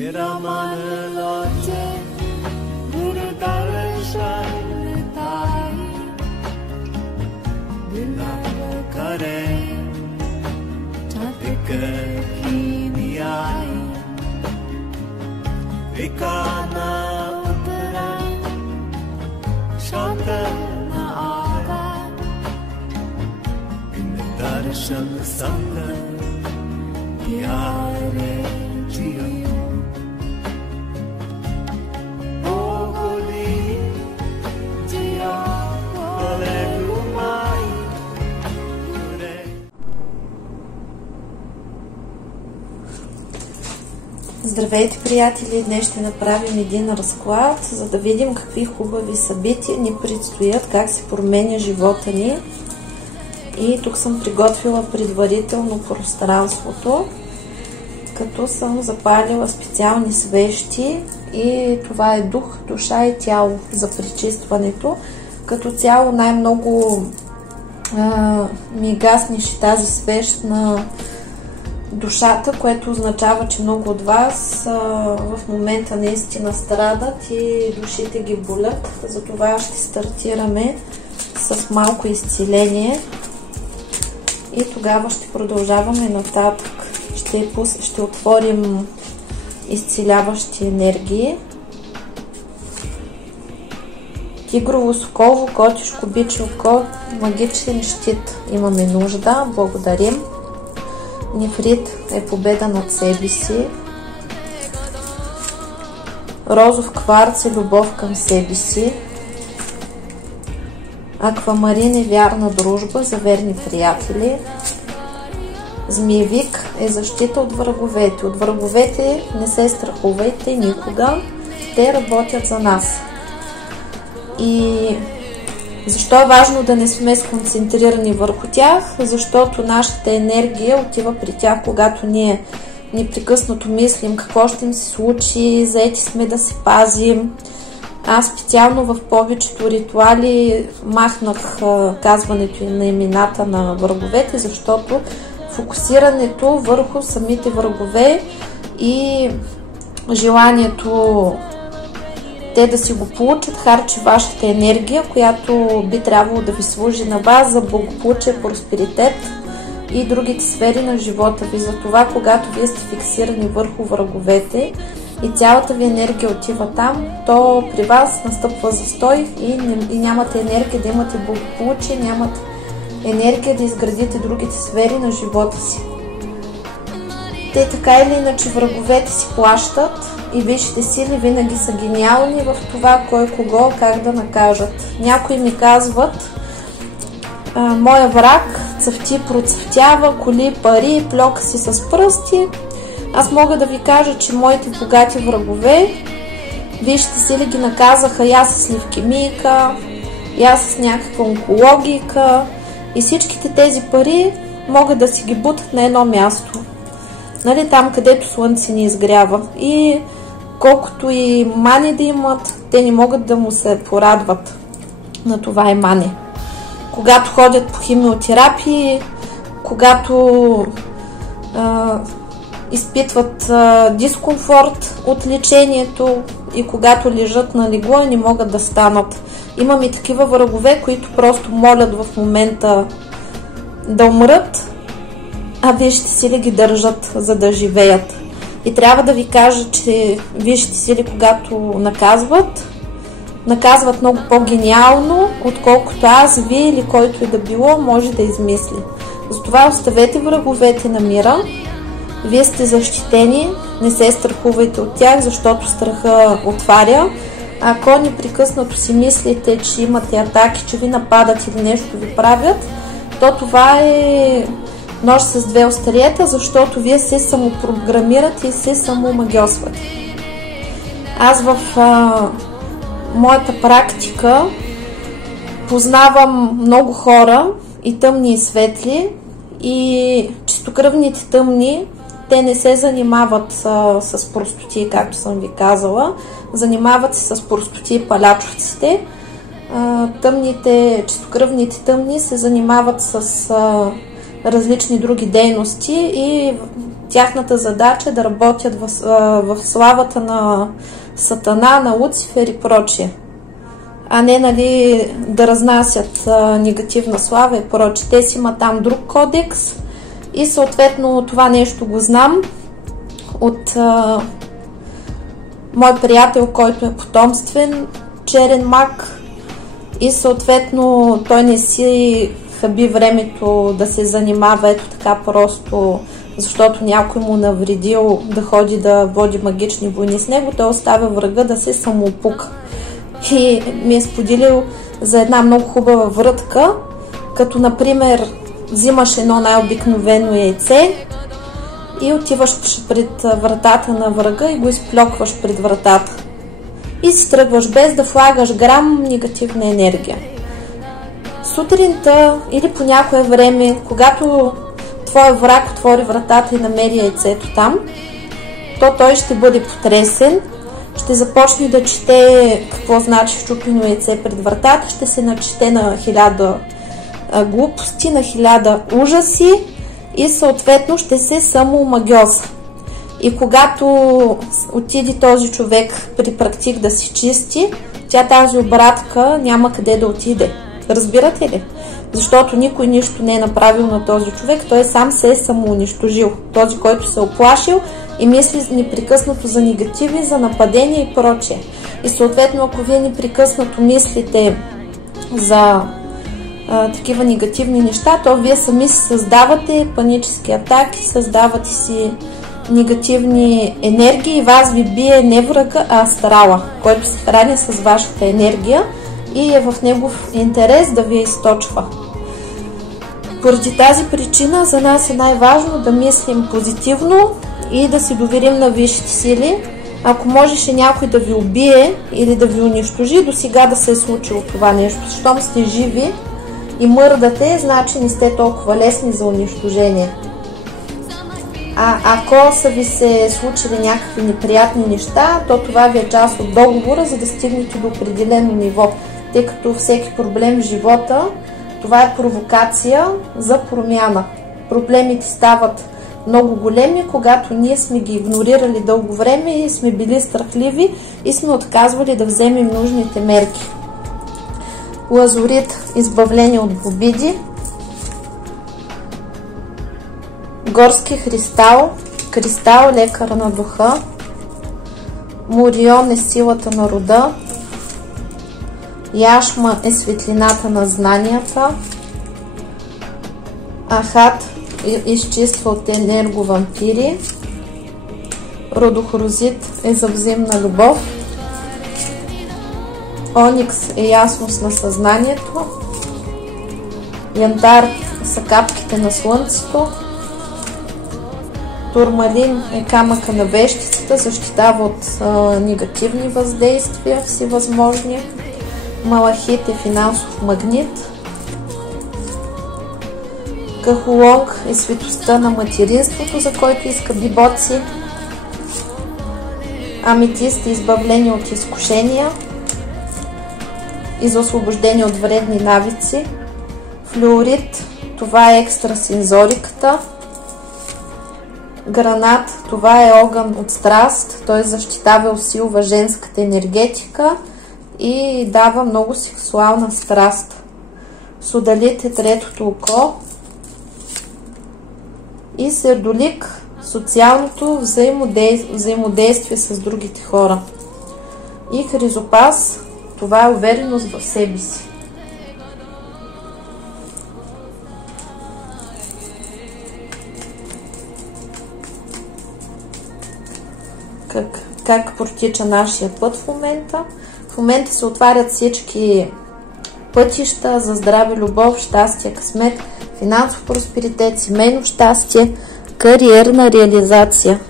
तेरा मन लाजे गुरु दर्शन ताई बिलाव करे चातिक की नियाई विकाना उतरा शांत न आगा बिन दर्शन संग प्यारे जियो Здравейте, приятели! Днес ще направим един разклад, за да видим какви хубави събития ни предстоят, как се променя живота ни. И тук съм приготвила предварително пространството, като съм запалила специални свещи и това е дух, душа и тяло за пречистването. Като цяло най-много ми гаснеше тази свещ на душата, което означава, че много от вас в момента наистина страдат и душите ги болят. Затова ще стартираме с малко изцеление и тогава ще продължаваме нататък. Ще отворим изцеляващи енергии. Тигрово соково, котишко биче око, магичен щит имаме нужда. Благодарим. Нефрит е победа над себе си. Розов кварц е любов към себе си. Аквамарин е вярна дружба за верни приятели. Змиевик е защита от враговете. От враговете не се страхувайте никога. Те работят за нас. И защо е важно да не сме сконцентрирани върху тях? Защото нашата енергия отива при тях, когато ние непрекъснато мислим какво ще им се случи, заети сме да се пазим. Аз специално в повечето ритуали махнах казването на имената на враговете, защото фокусирането върху самите врагове и желанието те да си го получат, харчи вашата енергия, която би трябвало да ви служи на вас за благополучие, просперитет и другите сфери на живота ви. Затова, когато вие сте фиксирани върху враговете и цялата ви енергия отива там, то при вас настъпва застой и нямате енергия да имате благополучие, нямате енергия да изградите другите сфери на живота си. Те така или иначе враговете си плащат и висшите сили винаги са гениални в това кой кого как да накажат. Някои ми казват: моя враг цъфти, процъфтява, коли пари, плёка си с пръсти. Аз мога да ви кажа, че моите богати врагове, висшите сили ги наказаха я с левкемийка, я с някаква онкологика и всичките тези пари могат да си ги бутат на едно място. Нали, там, където слънце ни изгрява. И колкото и мани да имат, те не могат да му се порадват на това мани. Когато ходят по химиотерапии, когато изпитват дискомфорт от лечението и когато лежат на легло и не могат да станат. Имам и такива врагове, които просто молят в момента да умрат, а висшите сили ги държат, за да живеят. И трябва да ви кажа, че висшите сили, когато наказват много по-гениално, отколкото аз, вие или който и да било може да измисли. Затова оставете враговете на мира. Вие сте защитени, не се страхувайте от тях, защото страха отваря. Ако непрекъснато си мислите, че имате атаки, че ви нападат или нещо ви правят, то това е нож с две остриета, защото вие се самопрограмирате и се самомагьосвате. Аз в моята практика познавам много хора, и тъмни и светли, и чистокръвните тъмни, те не се занимават с простоти, както съм ви казала, занимават се с простоти и палячовците. Чистокръвните тъмни се занимават с различни други дейности и тяхната задача е да работят в славата на Сатана, на Луцифер и прочие. А не, нали, да разнасят негативна слава и прочее. Те си има там друг кодекс и съответно това нещо го знам от мой приятел, който е потомствен черен маг и съответно той не си хаби времето да се занимава ето така просто, защото някой му навредил да ходи да води магични войни с него, той оставя врага да се самоопука. И ми е споделил за една много хубава врътка, като например взимаш едно най-обикновено яйце и отиваш пред вратата на врага и го изплёкваш пред вратата. И си тръгваш без да влагаш грам негативна енергия. Сутринта или по някое време, когато твой враг отвори вратата и намери яйцето там, то той ще бъде потресен, ще започне да чете какво значи счупено яйце пред вратата, ще се начете на 1000 глупости, на 1000 ужаси и съответно ще се самоомагьоса. И когато отиде този човек при практик да си чисти, тази обратка няма къде да отиде. Разбирате ли? Защото никой нищо не е направил на този човек, той сам се е самоунищожил. Този, който се е оплашил и мисли непрекъснато за негативи, за нападения и прочее. И съответно, ако вие непрекъснато мислите за такива негативни неща, то вие сами си създавате панически атаки, създавате си негативни енергии и вас ви бие не врага, а астрала, който се храни с вашата енергия и е в негов интерес да ви я източва. Поради тази причина за нас е най-важно да мислим позитивно и да си доверим на висшите сили. Ако можеше някой да ви убие или да ви унищожи, до сега да се е случило това нещо. Щом сте живи и мърдате, значи не сте толкова лесни за унищожение. А ако са ви се случили някакви неприятни неща, то това ви е част от договора, за да стигнете до определено ниво. Тъй като всеки проблем в живота, това е провокация за промяна. Проблемите стават много големи, когато ние сме ги игнорирали дълго време и сме били страхливи и сме отказвали да вземем нужните мерки. Лазурит – избавление от обиди. Горски кристал – кристал, лекар на духа. Морион е силата на рода. Яшма е светлината на знанията. Ахат изчиства от енерговампири. Родохорозит е за взаимна любов. Оникс е ясност на съзнанието. Янтар са капките на слънцето. Турмалин е камъка на вещицата, защитава от негативни въздействия всевъзможни. Малахит е финансов магнит. Кахулонг е светостта на материнството, за който искат дебоци. Аметист е избавление от изкушения и за освобождение от вредни навици. Флуорит, това е екстрасензориката. Гранат, това е огън от страст, той защитава и усилва женската енергетика и дава много сексуална страст. Содалит е третото око. И сердолик, социалното взаимодействие с другите хора. И хризопас, това е увереност в себе си. Как протича нашия път в момента? В момента се отварят всички пътища за здраве, любов, щастие, късмет, финансов просперитет, семейно щастие, кариерна реализация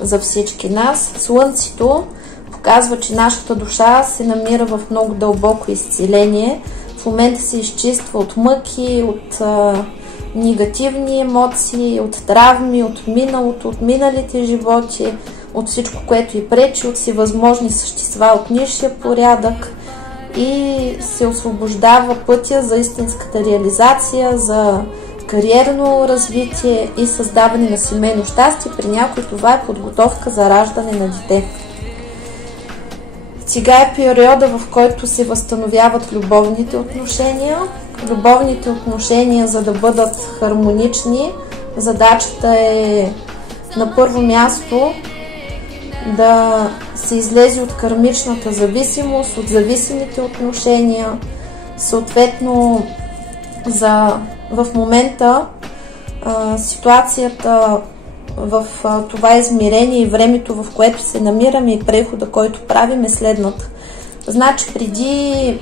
за всички нас. Слънцето показва, че нашата душа се намира в много дълбоко изцеление. В момента се изчиства от мъки, от негативни емоции, от травми, от миналото, от миналите животи, от всичко, което й пречи, от всевъзможни същества от нисшия порядък и се освобождава пътя за истинската реализация, за кариерно развитие и създаване на семейно щастие. При някой това е подготовка за раждане на дете. Сега е периода, в който се възстановяват любовните отношения. Любовните отношения, за да бъдат хармонични, задачата е на първо място да се излезе от кармичната зависимост, от зависимите отношения. Съответно, в момента ситуацията в това измерение и времето, в което се намираме и прехода, който правим, е следната. Значи преди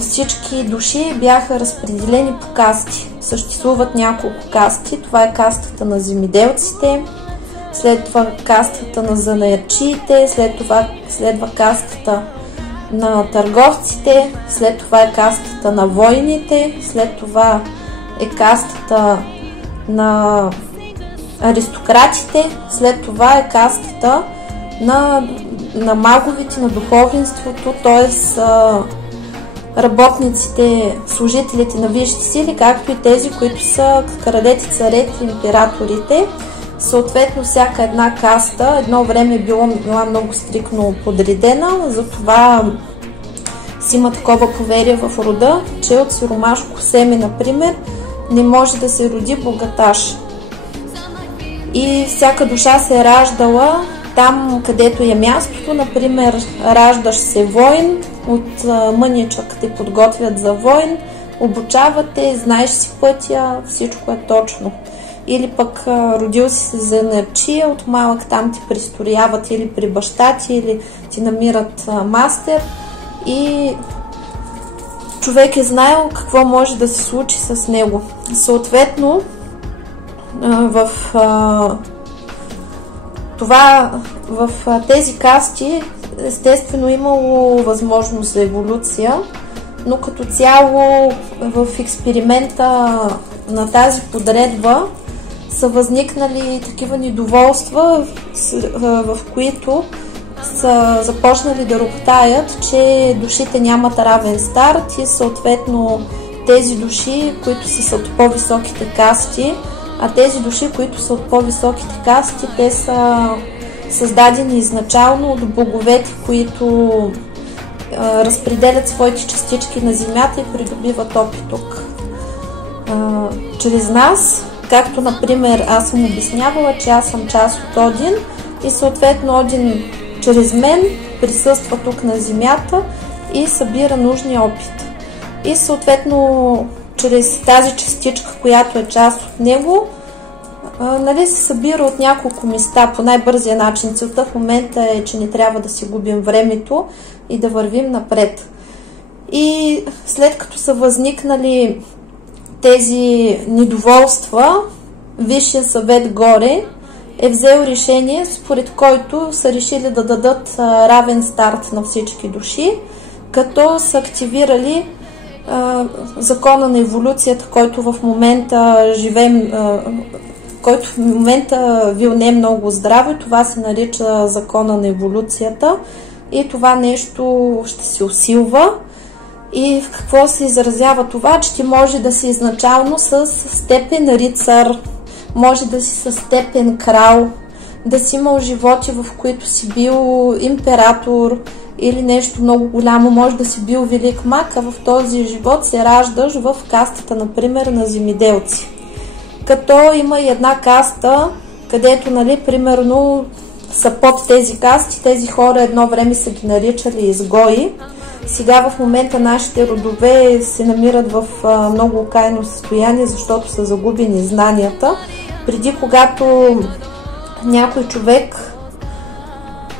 всички души бяха разпределени по касти. Съществуват няколко касти. Това е кастата на земеделците, след това кастата на занаятчиите, след това следва кастата на търговците, след това е кастата на войните, след това е кастата на аристократите, след това е кастата на маговите, на духовенството, т.е. работниците, служителите на висшите сили, както и тези, които са кралете, царете, императорите. Съответно, всяка една каста едно време е била много стрикно подредена, затова си има такова поверие в рода, че от сиромашко семе, например, не може да се роди богаташ. И всяка душа се е раждала там, където е мястото. Например, раждаш се воин, от мъничък те подготвят за воин, обучавате, знаеш си пътя, всичко е точно. Или пък родил си се занаятчия, от малък там ти пристрояват или при баща ти, или ти намират мастер и човек е знаел какво може да се случи с него. Съответно, в тези касти естествено имало възможност за еволюция, но като цяло в експеримента на тази подредба са възникнали такива недоволства, в които са започнали да роптаят, че душите нямат равен старт и съответно тези души, които са от по-високите касти, а тези души, които са от по-високите касти, те са създадени изначално от боговете, които разпределят своите частички на земята и придобиват опит тук. Чрез нас, както например аз съм обяснявала, че аз съм част от Один и съответно Один чрез мен присъства тук на земята и събира нужния опит. И съответно чрез тази частичка, която е част от него, се събира от няколко места по най-бързия начин. Целта в момента е, че не трябва да си губим времето и да вървим напред. И след като са възникнали тези недоволства, Висшия съвет горе е взел решение, според който са решили да дадат равен старт на всички души, като са активирали закона на еволюцията, който в момента живеем, който в момента вилне е много здраве. Това се нарича закона на еволюцията и това нещо ще се усилва. И в какво се изразява това? Че ти може да си изначално с степен рицар, може да си с степен крал, да си имал животи, в които си бил император или нещо много голямо, може да си бил велик маг, а в този живот се раждаш в кастата, например, на земеделци. Като има и една каста, където, примерно, са под тези касти, тези хора едно време са ги наричали изгои. Сега в момента нашите родове се намират в много окаяно състояние, защото са загубени знанията. Преди, когато някой човек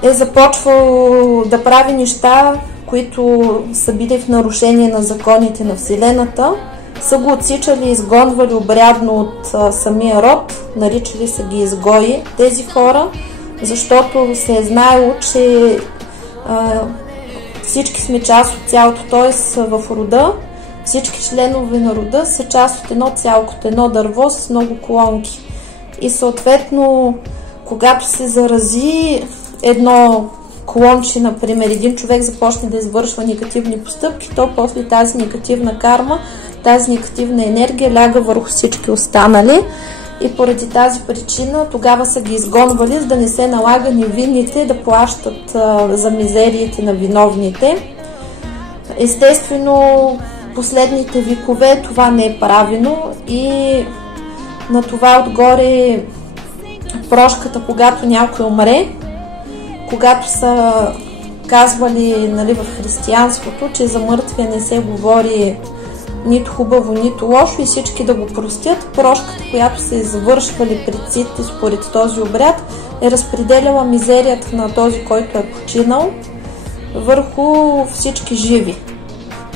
е започвал да прави неща, които са били в нарушение на законите на Вселената, са го отсичали и изгонвали обрядно от самия род, наричали са ги изгои тези хора, защото се е знаело, че всички сме част от цялото, т.е. в рода, всички членове на рода са част от едно цяло, като едно дърво с много клонки. И съответно, когато се зарази едно клонче, например, един човек започне да извършва негативни постъпки, то после тази негативна карма тази негативна енергия ляга върху всички останали и поради тази причина тогава са ги изгонвали, за да не се налага невинните да плащат за мизериите на виновните. Естествено, последните векове това не е правено и на това отгоре прошката, когато някой умре, когато са казвали, нали, в християнството, че за мъртвия не се говори нито хубаво, нито лошо и всички да го простят, прошката, която са извършвали предците според този обряд, е разпределяла мизерията на този, който е починал, върху всички живи,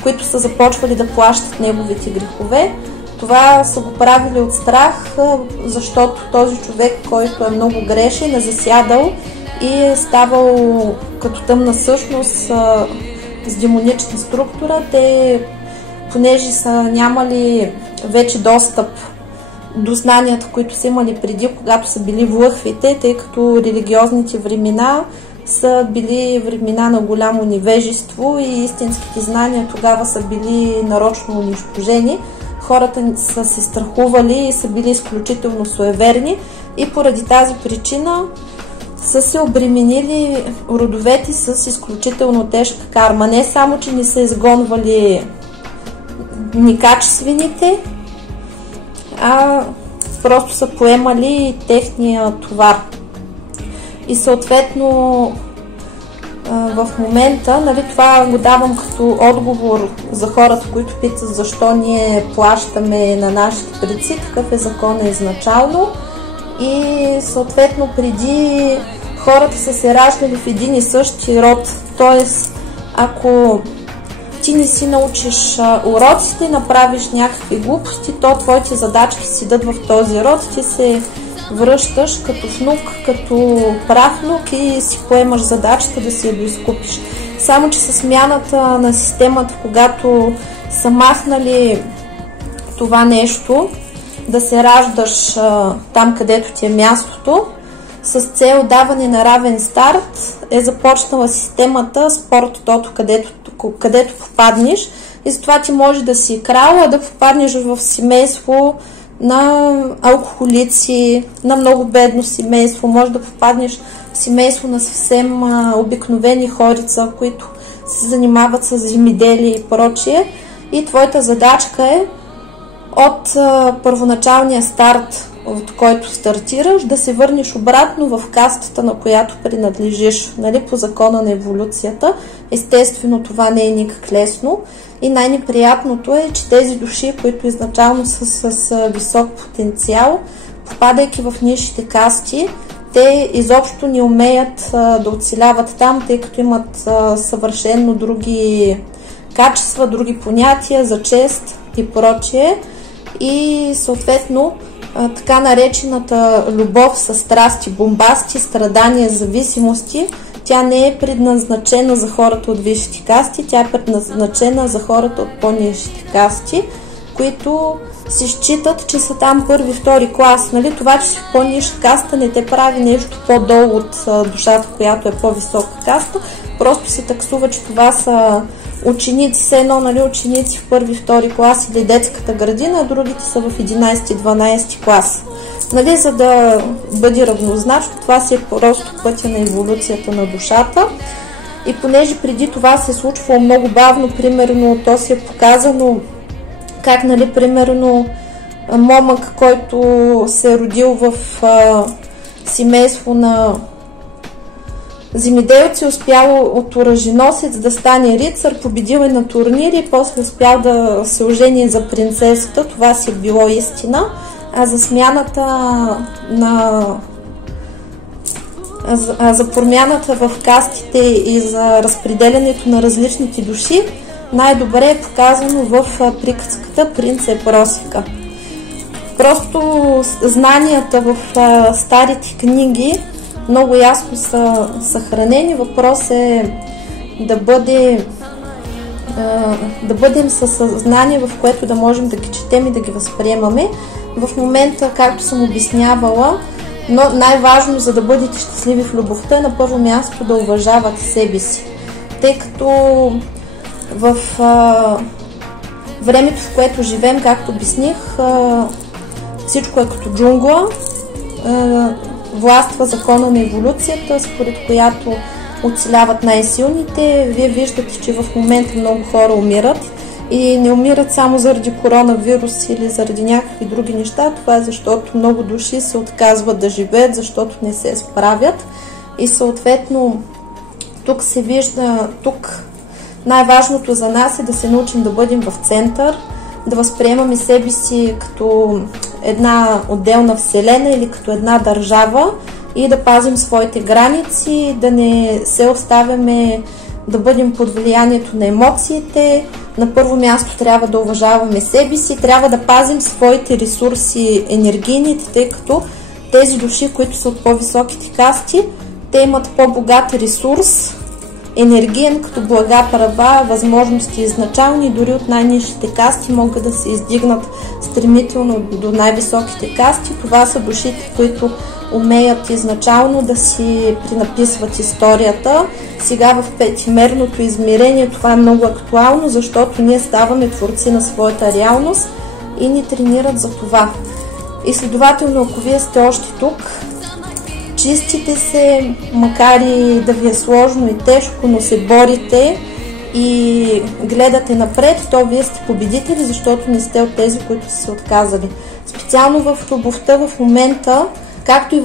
които са започвали да плащат неговите грехове. Това са го правили от страх, защото този човек, който е много грешен, е засядал и е ставал като тъмна същност с демонична структура. Те, понеже са нямали вече достъп до знанията, които са имали преди, когато са били влъхвите, тъй като религиозните времена са били времена на голямо невежество и истинските знания тогава са били нарочно унищожени. Хората са се страхували и са били изключително суеверни и поради тази причина са се обременили родовете с изключително тежка карма. Не само, че не са изгонвали некачествените, а просто са поемали техния товар. И съответно в момента, нали, това го давам като отговор за хората, които питат защо ние плащаме на нашите предци, какъв е закона изначално. И съответно преди хората са се раждали в един и същи род, т.е. ако ти не си научиш уроците, направиш някакви глупости, то твоите задачки седат в този род, ти се връщаш като внук, като правнук и си поемаш задачата да си я доизкупиш. Само че със смяната на системата, когато са махнали това нещо, да се раждаш там, където ти е мястото, с цел даване на равен старт, е започнала системата спорт тото, където попаднеш. И затова ти може да си крал, да попаднеш в семейство на алкохолици, на много бедно семейство, може да попаднеш в семейство на съвсем обикновени хорица, които се занимават с земеделие и прочие. И твоята задачка е от първоначалния старт, от който стартираш, да се върнеш обратно в кастата, на която принадлежиш, нали, по закона на еволюцията. Естествено, това не е никак лесно и най-неприятното е, че тези души, които изначално са с висок потенциал, попадайки в нисшите касти, те изобщо не умеят да оцеляват там, тъй като имат съвършено други качества, други понятия за чест и прочие. И съответно така наречената любов с страсти, бомбасти, страдания, зависимости, тя не е предназначена за хората от висшите касти, тя е предназначена за хората от по-нисшите касти, които се считат, че са там първи, втори клас. Нали? Това, че си в по-нисша каста, не те прави нещо по-долу от душата, която е по-висока каста, просто се таксува, че това са ученици, все едно, нали, ученици в първи, втори клас или детската градина, а другите са в 11-12 клас. Нали, за да бъде равнозначно, това си е просто пътя на еволюцията на душата. И понеже преди това се е случвало много бавно, примерно, то си е показано как, нали, примерно, момък, който се е родил в семейство на земеделци, успял от оръженосец да стане рицар, победил е на турнири и после успял да се ожени за принцесата. Това си е било истина. А за смяната за промяната в кастите и за разпределянето на различните души, най-добре е показано в приказката Принца и Просека. Просто знанията в старите книги много ясно са съхранени. Въпрос е да бъдем със съзнание, в което да можем да ги четем и да ги възприемаме. В момента, както съм обяснявала, но най-важно, за да бъдете щастливи в любовта, е на първо място да уважавате себе си. Тъй като в времето, в което живеем, както обясних, всичко е като джунгла, властва закона на еволюцията, според която оцеляват най-силните. Вие виждате, че в момента много хора умират и не умират само заради коронавирус или заради някакви други неща. Това е защото много души се отказват да живеят, защото не се справят. И съответно тук се вижда, най-важното за нас е да се научим да бъдем в център, да възприемаме себе си като една отделна вселена или като една държава и да пазим своите граници, да не се оставяме да бъдем под влиянието на емоциите. На първо място трябва да уважаваме себе си, трябва да пазим своите ресурси енергийните, тъй като тези души, които са от по-високите касти, те имат по-богат ресурс енергиен, като блага, права, възможности изначални, дори от най-низшите касти могат да се издигнат стремително до най-високите касти. Това са душите, които умеят изначално да си пренаписват историята. Сега в петимерното измерение това е много актуално, защото ние ставаме творци на своята реалност и ни тренират за това. И следователно, ако вие сте още тук, чистите се, макар и да ви е сложно и тежко, но се борите и гледате напред, то вие сте победители, защото не сте от тези, които са се отказали. Специално в любовта в момента, както и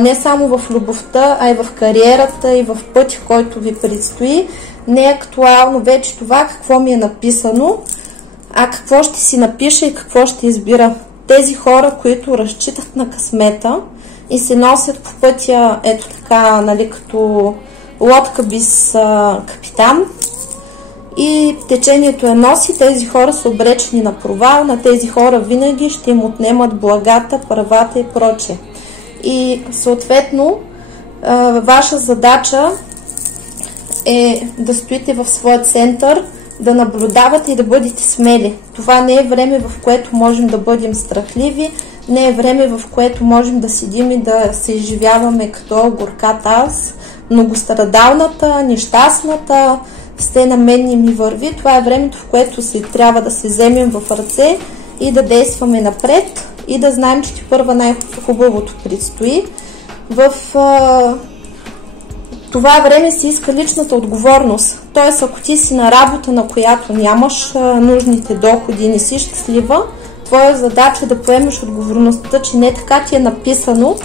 не само в любовта, а и в кариерата и в пътя, който ви предстои, не е актуално вече това какво ми е написано, а какво ще си напиша и какво ще избира. Тези хора, които разчитат на късмета и се носят по пътя, ето така, нали, като лодка без капитан, и течението я носи, тези хора са обречени на провал, на тези хора винаги ще им отнемат благата, правата и прочее. И съответно, ваша задача е да стоите в своя център, да наблюдавате и да бъдете смели. Това не е време, в което можем да бъдем страхливи, не е време, в което можем да седим и да се изживяваме като горката аз, многострадалната, нещастната, сте на мен не ми върви. Това е времето, в което трябва да се вземем в ръце и да действаме напред и да знаем, че първа най-хубавото предстои. В това време се иска личната отговорност. Т.е. ако ти си на работа, на която нямаш нужните доходи и не си щастлива, твоя задача е да поемеш отговорността, че не така ти е написано,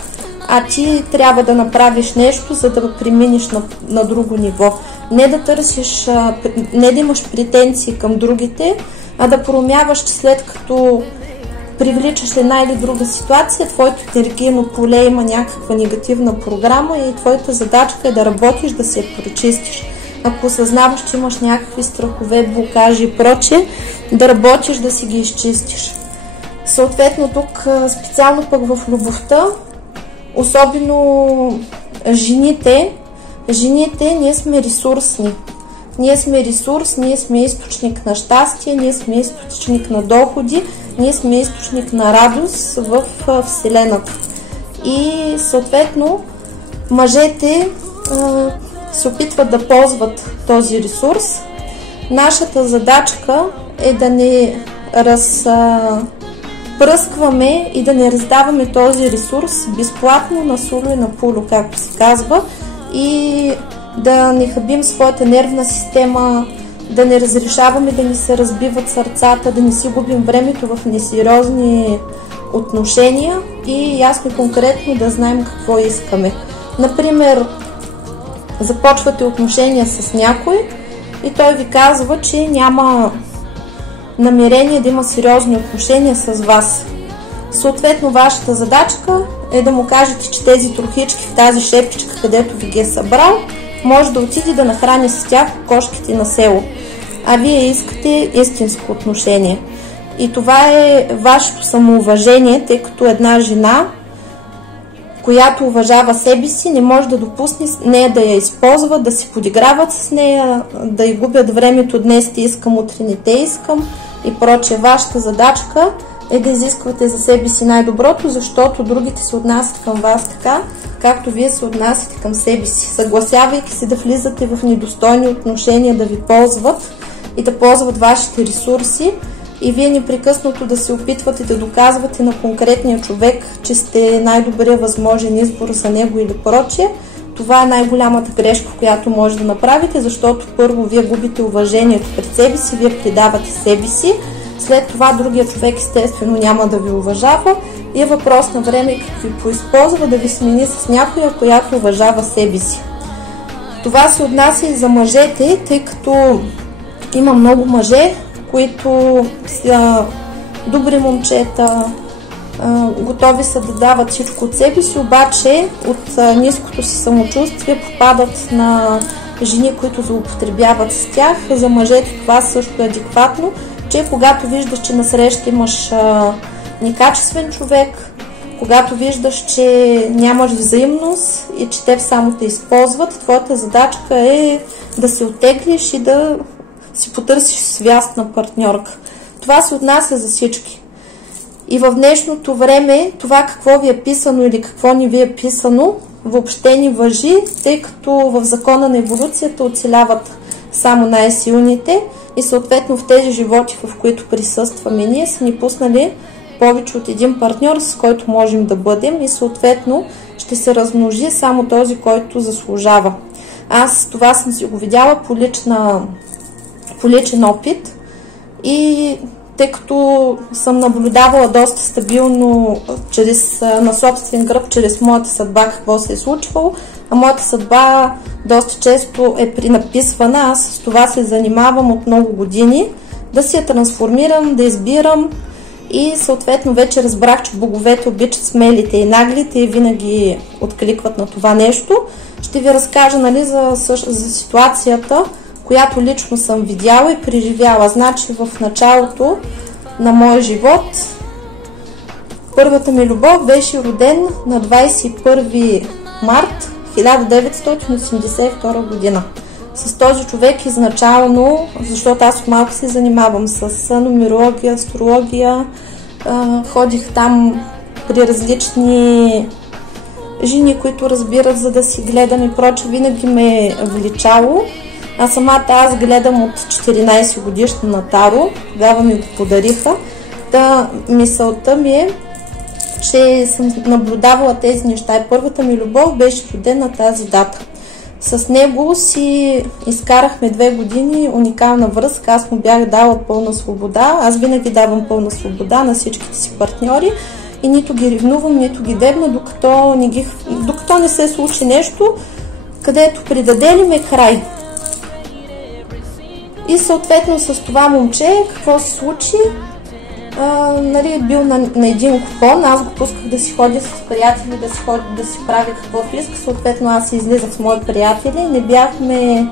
а ти трябва да направиш нещо, за да преминеш на друго ниво. Не да търсиш, не да имаш претенции към другите, а да проумяваш, че след като привличаш една или друга ситуация, твоето енергийно поле има някаква негативна програма и твоята задачка е да работиш, да се я прочистиш. Ако осъзнаваш, че имаш някакви страхове, блокажи и прочее, да работиш, да си ги изчистиш. Съответно тук специално пък в любовта, особено жените, ние сме ресурсни. Ние сме ресурс, ние сме източник на щастие, ние сме източник на доходи, ние сме източник на радост в Вселената. И съответно мъжете се опитват да ползват този ресурс. Нашата задачка е да не разпръскваме и да не раздаваме този ресурс безплатно на суло и на пуло, както се казва, и да не хабим своята нервна система, да не разрешаваме да ни се разбиват сърцата, да не си губим времето в несериозни отношения и ясно и конкретно да знаем какво искаме. Например, започвате отношения с някой и той ви казва, че няма намерение да има сериозни отношения с вас. Съответно, вашата задачка е да му кажете, че тези трохички в тази шепичка, където ви ги е събрал, може да отиде да нахрани с тях кошките на село. А вие искате истинско отношение. И това е вашето самоуважение, тъй като една жена, която уважава себе си, не може да допусне нея да я използват, да си подиграват с нея, да й губят времето, днес те искам, утре не те искам и прочее. Вашата задачка е да изисквате за себе си най-доброто, защото другите се отнасят към вас така, както вие се отнасяте към себе си. Съгласявайки се да влизате в недостойни отношения, да ви ползват и да ползват вашите ресурси и вие непрекъснато да се опитвате да доказвате на конкретния човек, че сте най-добрият възможен избор за него или прочее, това е най-голямата грешка, която може да направите, защото първо вие губите уважението пред себе си, вие предавате себе си, след това другия човек естествено няма да ви уважава и е въпрос на време как ви поизползва да ви смени с някоя, която уважава себе си. Това се отнася и за мъжете, тъй като има много мъже, които са добри момчета, готови са да дават всичко от себе си, обаче от ниското си самочувствие попадат на жени, които злоупотребяват с тях. За мъжете това също е адекватно, че когато виждаш, че насреща имаш некачествен човек, когато виждаш, че нямаш взаимност и че те само те използват, твоята задачка е да се оттеглиш и да си потърсиш свястна партньорка. Това се отнася за всички. И в днешното време това какво ви е писано или какво не ви е писано въобще не важи, тъй като в закона на еволюцията оцеляват само най-силните и съответно в тези животи, в които присъстваме ние, са ни пуснали повече от един партньор, с който можем да бъдем и съответно ще се размножи само този, който заслужава. Аз това съм си го видяла по личен опит и тъй като съм наблюдавала доста стабилно на собствен гръб, чрез моята съдба какво се е случвало, а моята съдба доста често е пренаписвана, аз с това се занимавам от много години, да се я трансформирам, да избирам и съответно вече разбрах, че боговете обичат смелите и наглите и винаги откликват на това нещо. Ще ви разкажа, нали, за ситуацията, която лично съм видяла и преживяла. Значи в началото на моя живот първата ми любов беше роден на 21 март 1982 година. С този човек изначално, защото аз малко се занимавам с нумерология, астрология, ходих там при различни жени, които разбират, за да си гледам и проче, винаги ме е вличало. А самата аз гледам от 14 годишна на Таро, тогава ми го подариха. Мисълта ми е, че съм наблюдавала тези неща и първата ми любов беше родена на тази дата. С него си изкарахме 2 години уникална връзка, аз му бях дала пълна свобода, аз винаги давам пълна свобода на всичките си партньори и нито ги ревнувам, нито ги дебна, докато не се случи нещо, където придаделим е край. И съответно с това момче, какво се случи? Нали, бил на един купон, аз го пусках да си ходя с приятели, да си правя каквото иска, съответно аз си излизах с мои приятели, не бяхме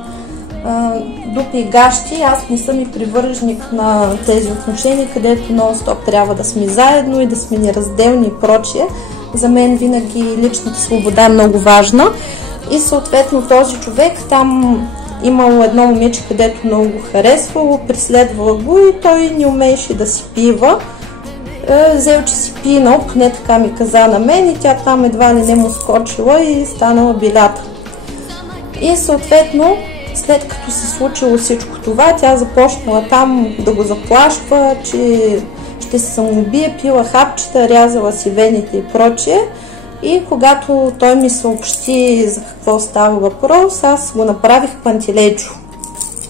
дупи и гащи, аз не съм и привърженик на тези отношения, където нон-стоп трябва да сме заедно и да сме неразделни и прочие. За мен винаги личната свобода е много важна и съответно този човек там имало едно момиче, където много го харесвало, преследвала го и той не умееше да си пива. Взел, че си пинал, поне така ми каза на мен и тя там едва ли не му скочила и станала билята. И съответно, след като се случило всичко това, тя започнала там да го заплашва, че ще се самоубие, пила хапчета, рязала си вените и прочее. И когато той ми съобщи за какво става въпрос, аз го направих пантелейчо.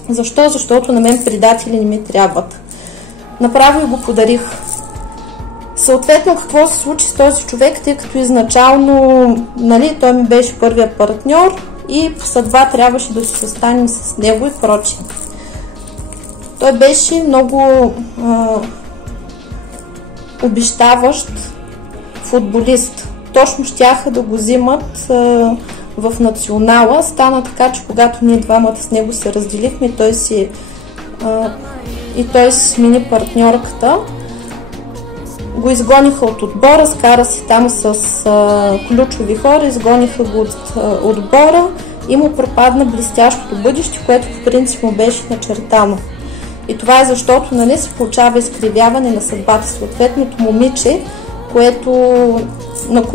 Защо? Защото на мен предатели не ми трябват. Направо и го подарих. Съответно, какво се случи с този човек, тъй като изначално, нали, той ми беше първият партньор и по съдба трябваше да се състанем с него и прочее. Той беше много обещаващ футболист. Точно щяха да го взимат в национала. Стана така, че когато ние двамата с него се разделихме, той си смени партньорката. Го изгониха от отбора, скара си там с ключови хора, изгониха го от отбора и му пропадна блестящото бъдеще, което по принцип му беше начертано. И това е защото, нали, се получава изкривяване на съдбата. Съответното момиче,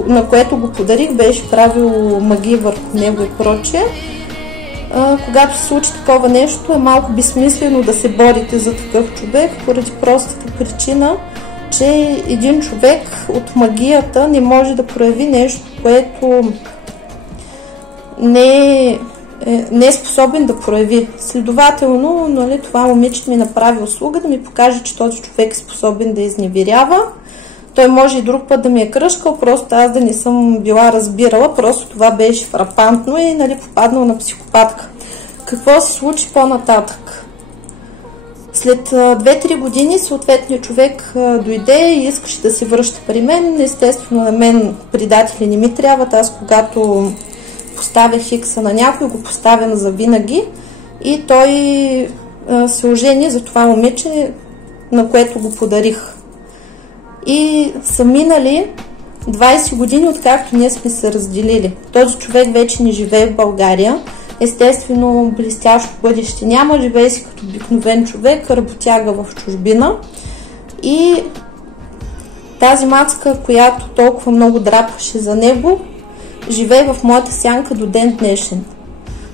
на което го подарих, беше правило магии върху него и прочее. когато се случи такова нещо, е малко безсмислено да се борите за такъв човек, поради простата причина, че един човек от магията не може да прояви нещо, което не е способен да прояви. Следователно, нали, това момиче ми направи услуга да ми покаже, че този човек е способен да изневерява. Той може и друг път да ми е кръшкал, просто аз да не съм била разбирала, просто това беше фрапантно и нали, попаднал на психопатка. Какво се случи по-нататък? След 2-3 години съответният човек дойде и искаше да се връща при мен. Естествено, на мен предатели не ми трябват. Аз когато поставя хикса на някой, го поставям за винаги и той се ожени за това момиче, на което го подарих. И са минали 20 години, откакто ние сме се разделили. Този човек вече не живее в България. Естествено, блестящо бъдеще няма, живее си като обикновен човек, работяга в чужбина. И тази мацка, която толкова много драпаше за него, живее в моята сянка до ден днешен.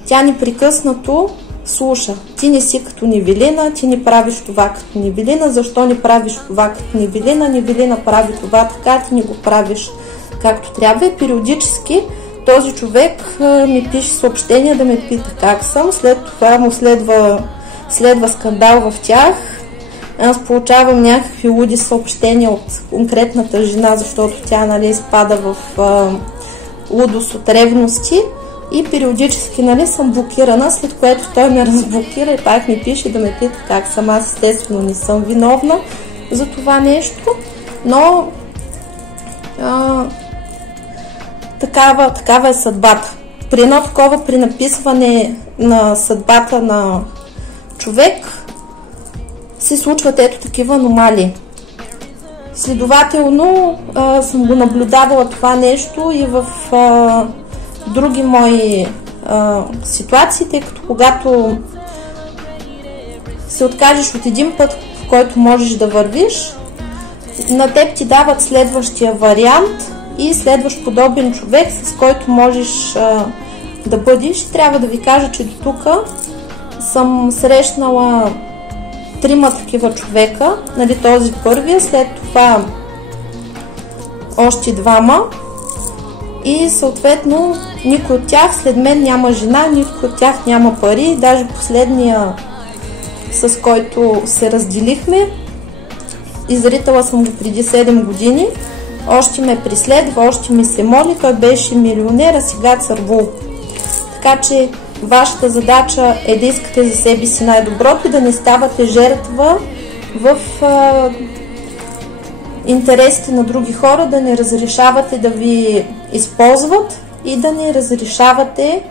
Тя непрекъснато слуша. Ти не си като Невелина, ти не правиш това като Невелина, защо не правиш това като Невелина, Невелина прави това така, ти не го правиш както трябва. И периодически този човек ми пише съобщения да ме пита как съм, след това му следва скандал в тях. Аз получавам някакви луди съобщения от конкретната жена, защото тя нали, изпада в лудост от ревности и периодически нали, съм блокирана, след което той ме разблокира и пак ми пише да ме пита как съм. Аз естествено не съм виновна за това нещо, но такава е съдбата. При едно такова пренаписване на съдбата на човек се случват ето такива аномалии. Следователно съм го наблюдавала това нещо и в други мои ситуации, тъй като когато се откажеш от един път, в който можеш да вървиш, на теб ти дават следващия вариант и следващ подобен човек, с който можеш да бъдеш. Трябва да ви кажа, че до тук съм срещнала 3 такива човека, нали, този първия, след това още 2 и съответно никой от тях след мен няма жена, никой от тях няма пари. Даже последния, с който се разделихме, изритала съм го преди 7 години, още ме преследва, още ми се моли, той беше милионер, а сега цървул. Така че вашата задача е да искате за себе си най-доброто и да не ставате жертва в интересите на други хора, да не разрешавате да ви използват и да не разрешавате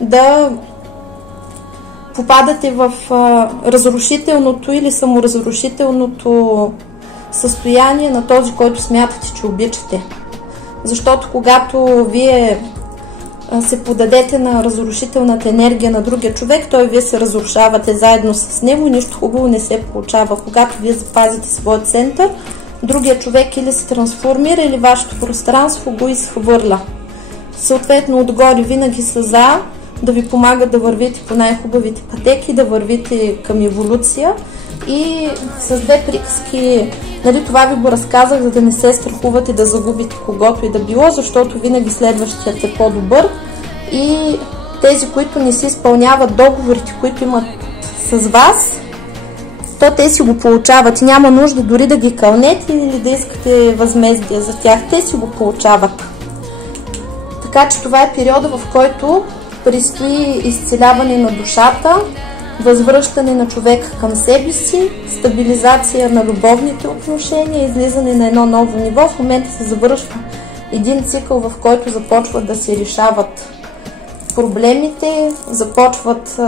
да попадате в разрушителното или саморазрушителното състояние на този, който смятате, че обичате. Защото когато вие се подадете на разрушителната енергия на другия човек, той вие се разрушавате заедно с него и нищо хубаво не се получава. Когато вие запазите своя център, другия човек или се трансформира, или вашето пространство го изхвърля. Съответно, отгоре винаги са за да ви помагат да вървите по най-хубавите пътеки, да вървите към еволюция. И с 2 приказки, нали, това ви го разказах, за да не се страхувате да загубите когото и да било, защото винаги следващият е по-добър и тези, които не си изпълняват договорите, които имат с вас, то те си го получават. Няма нужда дори да ги кълнете или да искате възмездие за тях. Те си го получават. Така че това е периода, в който предстои изцеляване на душата, възвръщане на човека към себе си, стабилизация на любовните отношения, излизане на едно ново ниво. В момента се завършва един цикъл, в който започват да се решават проблемите, започват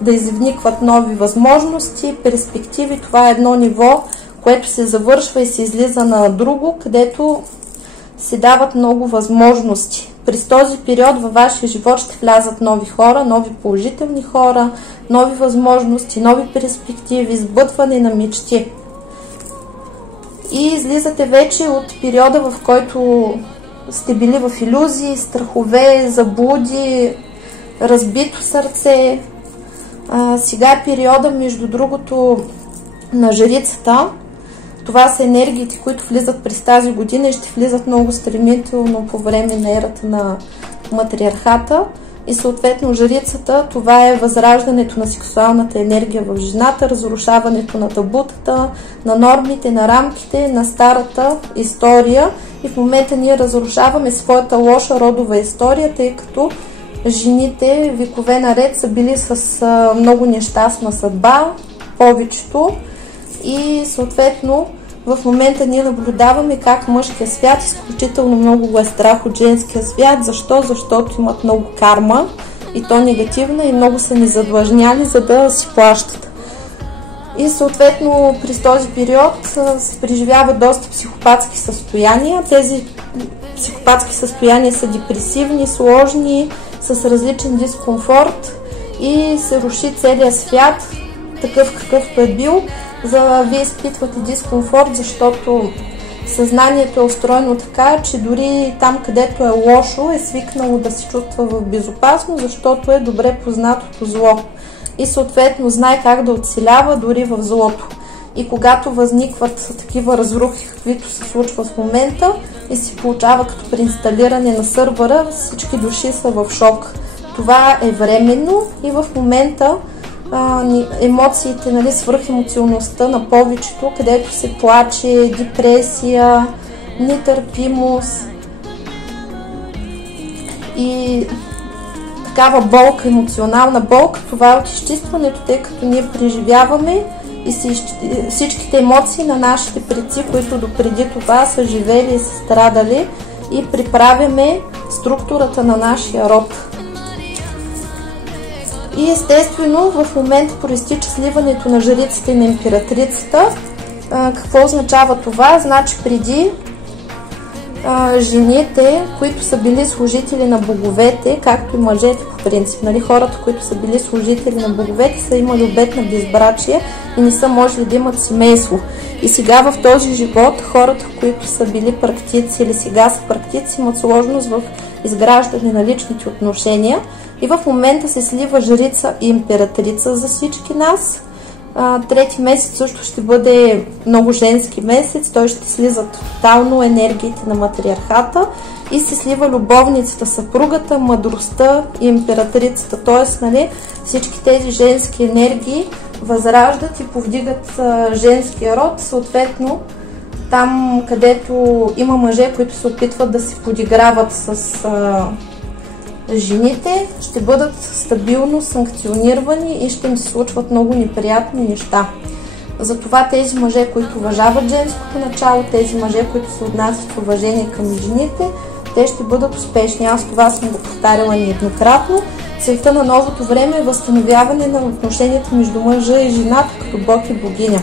да изникват нови възможности, перспективи. Това е едно ниво, което се завършва и се излиза на друго, където се дават много възможности. През този период във вашия живот ще влязат нови хора, нови положителни хора, нови възможности, нови перспективи, сбъдване на мечти. И излизате вече от периода, в който сте били в илюзии, страхове, заблуди, разбито сърце. Сега е периода, между другото, на жрицата. Това са енергиите, които влизат през тази година и ще влизат много стремително по време на ерата на матриархата. И съответно жрицата, това е възраждането на сексуалната енергия в жената, разрушаването на табутата, на нормите, на рамките, на старата история. И в момента ние разрушаваме своята лоша родова история, тъй като жените векове наред са били с много нещастна съдба, повечето. И съответно в момента ние наблюдаваме как мъжкият свят изключително много го е страх от женския свят. Защо? Защото имат много карма и то негативна и много са ни задлъжняли, за да си плащат. И съответно през този период се преживяват доста психопатски състояния. Тези психопатски състояния са депресивни, сложни, с различен дискомфорт и се руши целият свят, такъв какъвто е бил. Вие изпитвате дискомфорт, защото съзнанието е устроено така, че дори там, където е лошо, е свикнало да се чувства в безопасност, защото е добре познатото зло. И съответно знае как да оцелява дори в злото. И когато възникват такива разрухи, каквито се случва в момента и се получава като преинсталиране на сървъра, всички души са в шок. Това е временно и в момента емоциите, нали, свръхемоционалността на повечето, където се плаче, депресия, нетърпимост и такава болка, емоционална болка, това е от изчистването, тъй като ние преживяваме и всичките емоции на нашите предци, които допреди това са живели и са страдали, и приправяме структурата на нашия род. И естествено в момента проистича сливането на жрицата и на императрицата. Какво означава това? Значи преди жените, които са били служители на боговете, както и мъжете по принцип, нали, хората, които са били служители на боговете, са имали обет на безбрачие и не са можели да имат семейство. И сега в този живот хората, които са били практици или сега са практици, имат сложност в изграждане на личните отношения. И в момента се слива жрица и императрица за всички нас. Трети месец също ще бъде много женски месец. Той ще слиза тотално енергиите на матриархата и се слива любовницата, съпругата, мъдростта и императрицата. Т.е. нали, всички тези женски енергии възраждат и повдигат женския род. Съответно, там където има мъже, които се опитват да се подиграват с жените, ще бъдат стабилно санкционирани и ще им се случват много неприятни неща. Затова тези мъже, които уважават женското начало, тези мъже, които се отнасят в уважение към жените, те ще бъдат успешни. Аз това съм го повтаряла нееднократно. Целта на новото време е възстановяване на отношенията между мъжа и жената като бог и богиня.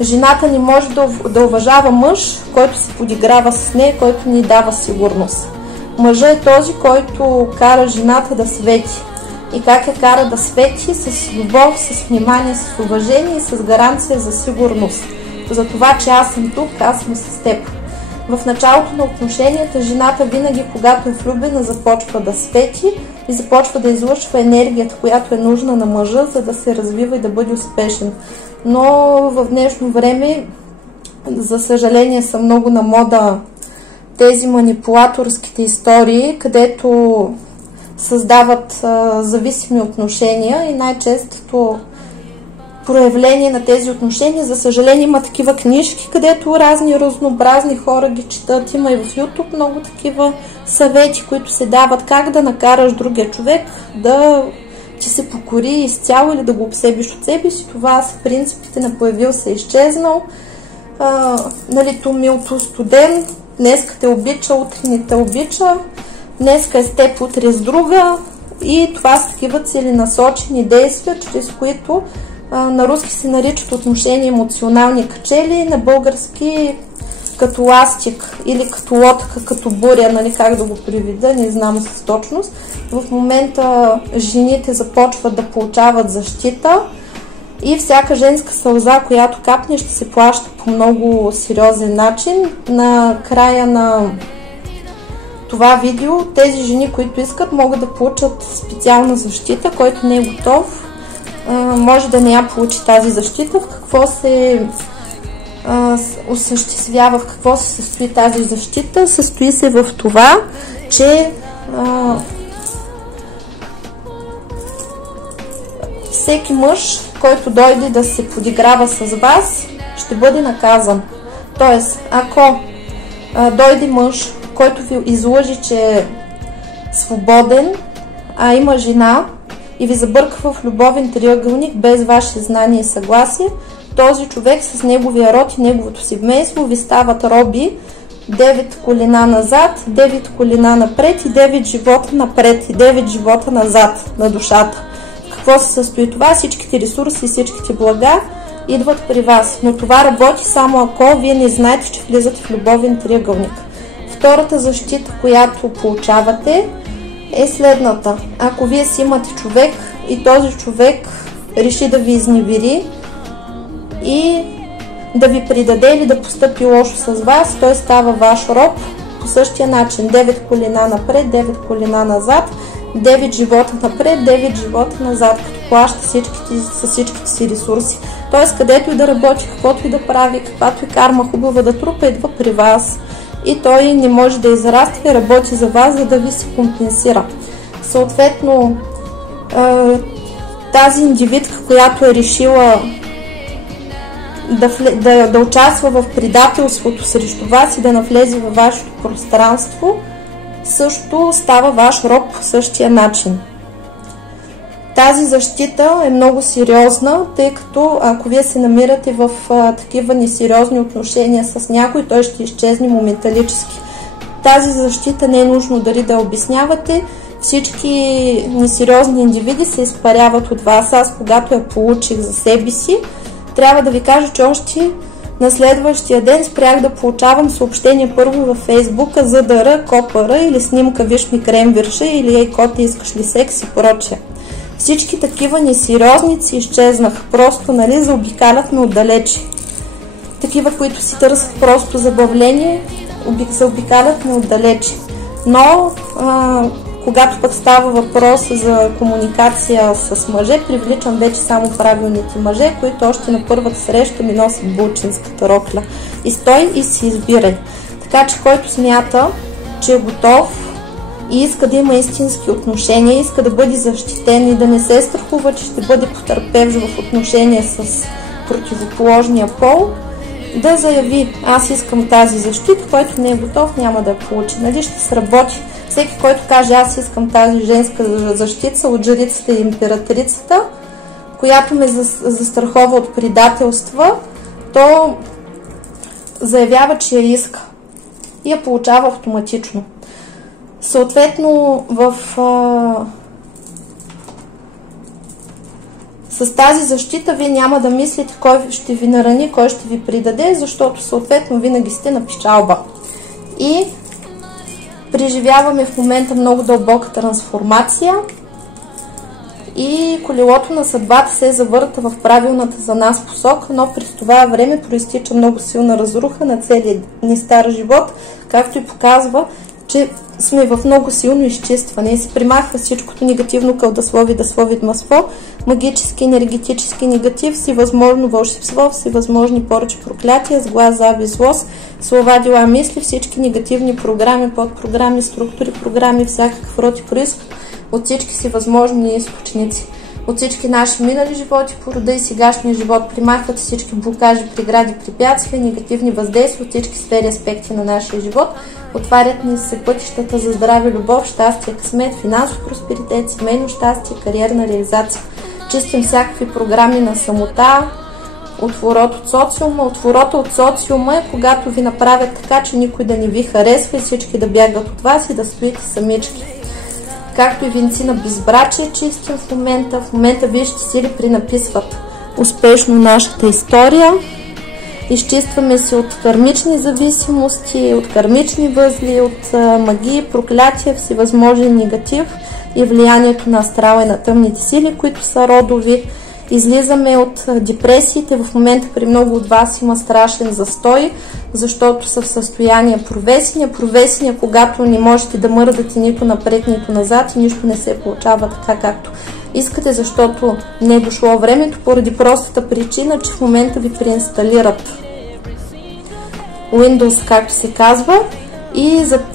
Жената не може да уважава мъж, който се подиграва с нея, който ни дава сигурност. Мъжът е този, който кара жената да свети. И как я кара да свети? С любов, с внимание, с уважение и с гаранция за сигурност. За това, че аз съм тук, аз съм с теб. В началото на отношенията жената винаги, когато е влюбена, започва да свети и започва да излъчва енергията, която е нужна на мъжа, за да се развива и да бъде успешен. Но в днешно време, за съжаление, са много на мода тези манипулаторските истории, където създават зависими отношения и най-честото проявление на тези отношения, за съжаление, има такива книжки, където разнообразни хора ги четат. Има и в YouTube много такива съвети, които се дават как да накараш другия човек да ти се покори изцяло или да го обсебиш от себе си. Това са принципите на появил се изчезнал. Нали, ту мил, ту студен. Днеска те обича, утре не те обича. Днеска е с теб, утре с друга. И това са такива целенасочени действия, чрез които на руски се наричат отношения емоционални качели, на български като ластик или като лодка, като буря, нали, как да го приведа, не знам с точност. В момента жените започват да получават защита и всяка женска сълза, която капне, ще се плаща по много сериозен начин. На края на това видео, тези жени, които искат, могат да получат специална защита. Който не е готов, може да не я получи тази защита. В какво се осъществява, в какво се състои тази защита? Състои се в това, че всеки мъж, който дойде да се подиграва с вас, ще бъде наказан. Тоест, ако дойде мъж, който ви излъжи, че е свободен, а има жена и ви забърква в любовен триъгълник без ваше знание и съгласие, този човек с неговия род и неговото семейство ви стават роби 9 колена назад, 9 колена напред и 9 живота напред и 9 живота назад на душата. Какво се състои това? Всичките ресурси и всичките блага идват при вас. Но това работи само ако вие не знаете, че влизате в любовен триъгълник. Втората защита, която получавате, е следната. Ако вие си имате човек и този човек реши да ви изневери и да ви предаде или да постъпи лошо с вас, той става ваш роб по същия начин. 9 колена напред, 9 колена назад, 9 живота напред, 9 живота назад, като плаща всичките си ресурси. Тоест, където и да работи, каквото и да прави, каквато и карма хубава да трупа, идва при вас. И той не може да израства и работи за вас, за да ви се компенсира. Съответно, тази индивидка, която е решила да участва в предателството срещу вас и да навлезе във вашето пространство, също става ваш роб по същия начин. Тази защита е много сериозна, тъй като ако вие се намирате в такива несериозни отношения с някой, той ще изчезне моменталически. Тази защита не е нужно дали да обяснявате. Всички несериозни индивиди се изпаряват от вас. Аз, когато я получих за себе си, трябва да ви кажа, че още на следващия ден спрях да получавам съобщения първо във Фейсбука за дъра, копара или снимка виж ми крем вирша или ей коти искаш ли секс и прочее. Всички такива несериозници изчезнаха. Просто, нали, заобикалят ме отдалече. Такива, които си търсят просто забавление, заобикалят ме отдалече. Но, когато пък става въпрос за комуникация с мъже, привличам вече само правилните мъже, които още на първата среща ми носят булчинската рокля. И стой и си избирай. Така че, който смята, че е готов и иска да има истински отношения, иска да бъде защитен и да не се страхува, че ще бъде потърпевш в отношения с противоположния пол, да заяви: аз искам тази защита, който не е готов, няма да я получи. Нали, ще сработи. Всеки, който каже: аз искам тази женска защита от жрицата и императрицата, която ме застрахова от предателства, то заявява, че я иска и я получава автоматично. Съответно, с тази защита вие няма да мислите кой ще ви нарани, кой ще ви придаде, защото съответно винаги сте на печалба. И преживяваме в момента много дълбока трансформация и колелото на съдбата се завърта в правилната за нас посока, но през това време проистича много силна разруха на целия ни стар живот, както и показва, че сме в много силно изчистване и се примахва всичкото негативно кълдаслови, даслови, дмасло, магически, енергетически негатив, всевъзможно вълшебство, всевъзможни поръчи, проклятия, сглаз, завист, злост, слова, дела, мисли, всички негативни програми, подпрограми, структури, програми, всякакъв род и произход от всички си възможни източници. От всички наши минали животи, по рода и сегашния живот, примахват всички блокажи, прегради, препятствия, негативни въздействия от всички сфери, аспекти на нашия живот. Отварят ни се пътищата за здраве, любов, щастие, късмет, финансов просперитет, семейно щастие, кариерна реализация. Чистим всякакви програми на самота, отворот от социума. Отворота от социума е когато ви направят така, че никой да не ви харесва и всички да бягат от вас и да стоите самички. Както и венци на безбрачие чистим в момента. В момента вижте сили пренаписват успешно нашата история. Изчистваме се от кармични зависимости, от кармични възли, от магии, проклятия, всевъзможен негатив и влиянието на астрала и на тъмните сили, които са родови. излизаме от депресиите. В момента при много от вас има страшен застой, защото са в състояние провесения. Провесения, когато не можете да мърдате нито напред, нито назад и нищо не се получава така, както искате, защото не е дошло времето, поради простата причина, че в момента ви преинсталират Windows, както се казва,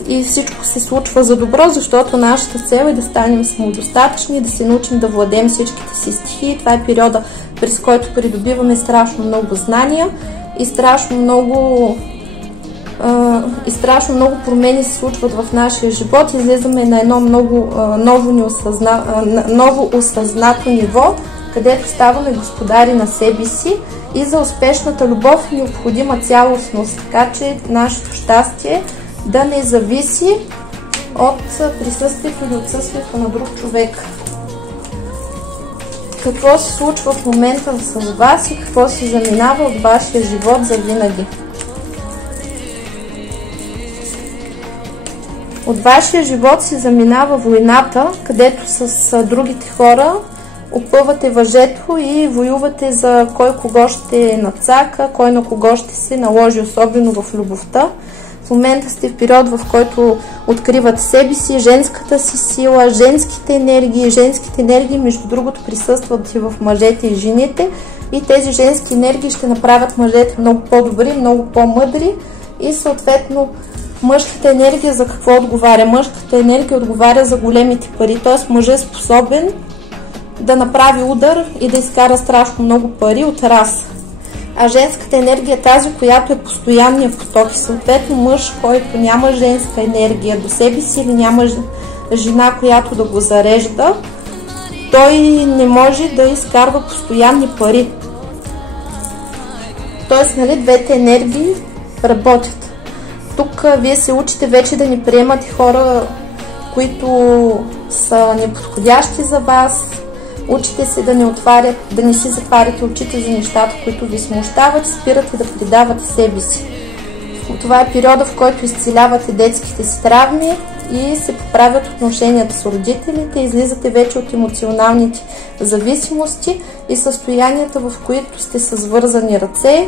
и всичко се случва за добро, защото нашата цел е да станем самодостатъчни, да се научим да владеем всичките си стихии. Това е периода, през който придобиваме страшно много знания и страшно много промени се случват в нашия живот. Излизаме на едно ново осъзнато ниво, където ставаме господари на себе си, и за успешната любов е необходима цялостност, така че нашето щастие да не зависи от присъствието или отсъствието на друг човек. Какво се случва в момента с вас и какво се заминава от вашия живот за винаги? От вашия живот се заминава войната, където с другите хора опъвате въжето и воювате за кой кого ще надцака, кой на кого ще се наложи, особено в любовта. В момента сте в период, в който откривате себе си, женската си сила, женските енергии. Женските енергии, между другото, присъстват и в мъжете и жените. И тези женски енергии ще направят мъжете много по-добри, много по-мъдри. И съответно мъжката енергия за какво отговаря? Мъжката енергия отговаря за големите пари. Т.е. мъжът е способен да направи удар и да изкара страшно много пари от раз. А женската енергия е тази, която е постоянния поток. И съответно мъж, който няма женска енергия до себе си или няма жена, която да го зарежда, той не може да изкарва постоянни пари. Тоест, нали, двете енергии работят. Тук вие се учите вече да не приемате хора, които са неподходящи за вас. Учите се да не си затваряте очите за нещата, които ви смущават, спирате да предавате себе си. Това е периода, в който изцелявате детските си травми и се поправят отношенията с родителите, излизате вече от емоционалните зависимости и състоянията, в които сте с вързани ръце.